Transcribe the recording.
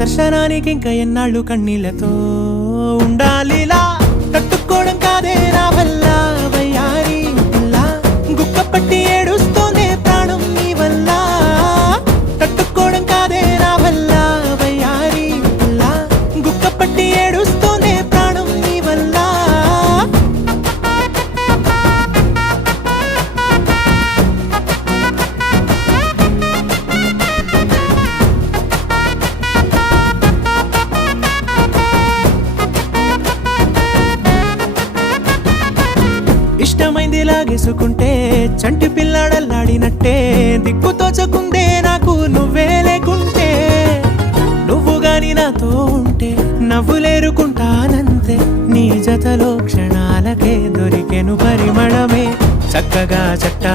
దర్శనానికి ఇంకా ఎన్నాళ్ళు కన్నీళ్లతో ఉండాలిలా తట్టుకోవడం కాదే నా వల్ల వయ్యారి పిల్ల గుక్క పట్టి ఏడుస్తోందే ప్రాణం నీ వల్ల తట్టుకోవడం కాదే నా వల్ల వయ్యారి పిల్ల గుక్క పట్టి ఏడుస్తోందే ప్రాణం నీ వల్ల ఇష్టమైంది లాగేసుకుంటే చంటి పిల్లాడల్లాడినట్టే దిక్కు తోచకుందే నాకు నువ్వే లేకుంటే నువ్వు గాని నాతో ఉంటే నవ్వులేరుకుంటానంతే నీ జతలో క్షణాలకే దొరికెను పరిమళమే చక్కగా చట్టా